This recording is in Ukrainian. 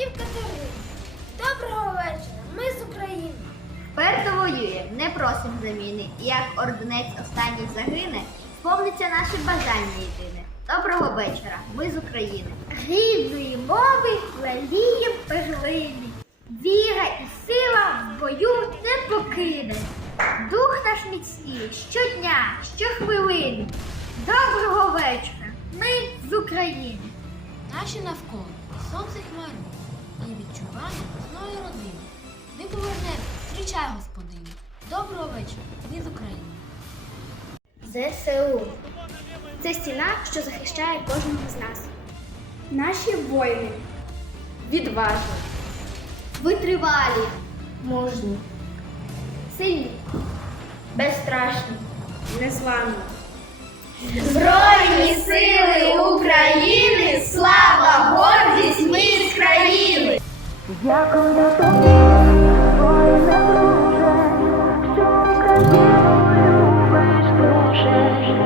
Слів Катерини. Доброго вечора, ми з України. Перто воює, не просим заміни. Як орденець останній загине, сповниться наше бажання єдине. Доброго вечора, ми з України. Рідної мови лалієм перлини. Віра і сила в бою не покине. Дух наш міцній щодня, щохвилини. Доброго вечора! Ми з України. Наші навколо сонце хмари і відчування зної родини. Ми повернемо, зустрічай, господині. Доброго вечора, з України. ЗСУ. Це стіна, що захищає кожного з нас. Наші воїни відважні, витривалі, мужні, сильні, безстрашні, незламні. Збройні України!